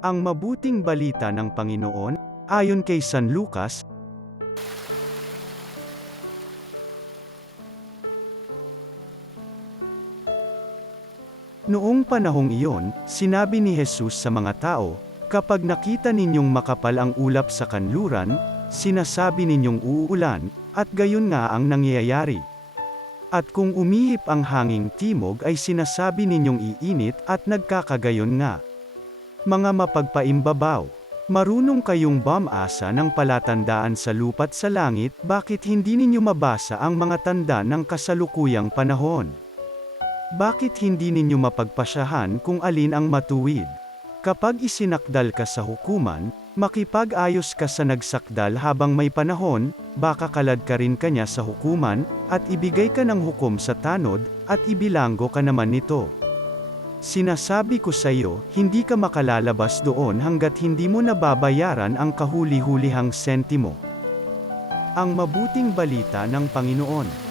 Ang mabuting balita ng Panginoon, ayon kay San Lucas. Noong panahong iyon, sinabi ni Jesus sa mga tao, "Kapag nakita ninyong makapal ang ulap sa kanluran, sinasabi ninyong uulan, at gayon nga ang nangyayari. At kung umihip ang hanging timog ay sinasabi ninyong iinit, at nagkakagayon nga. Mga mapagpaimbabaw, marunong kayong bumasa ng palatandaan sa lupa't sa langit, bakit hindi ninyo mabasa ang mga tanda ng kasalukuyang panahon? Bakit hindi ninyo mapagpasyahan kung alin ang matuwid? Kapag isinakdal ka sa hukuman, makipag-ayos ka sa nagsakdal habang may panahon, baka kalad ka rin kanya sa hukuman, at ibigay ka ng hukom sa tanod, at ibilanggo ka naman nito. Sinasabi ko sa iyo, hindi ka makalalabas doon hanggat hindi mo nababayaran ang kahuli-hulihang sentimo." Ang mabuting balita ng Panginoon.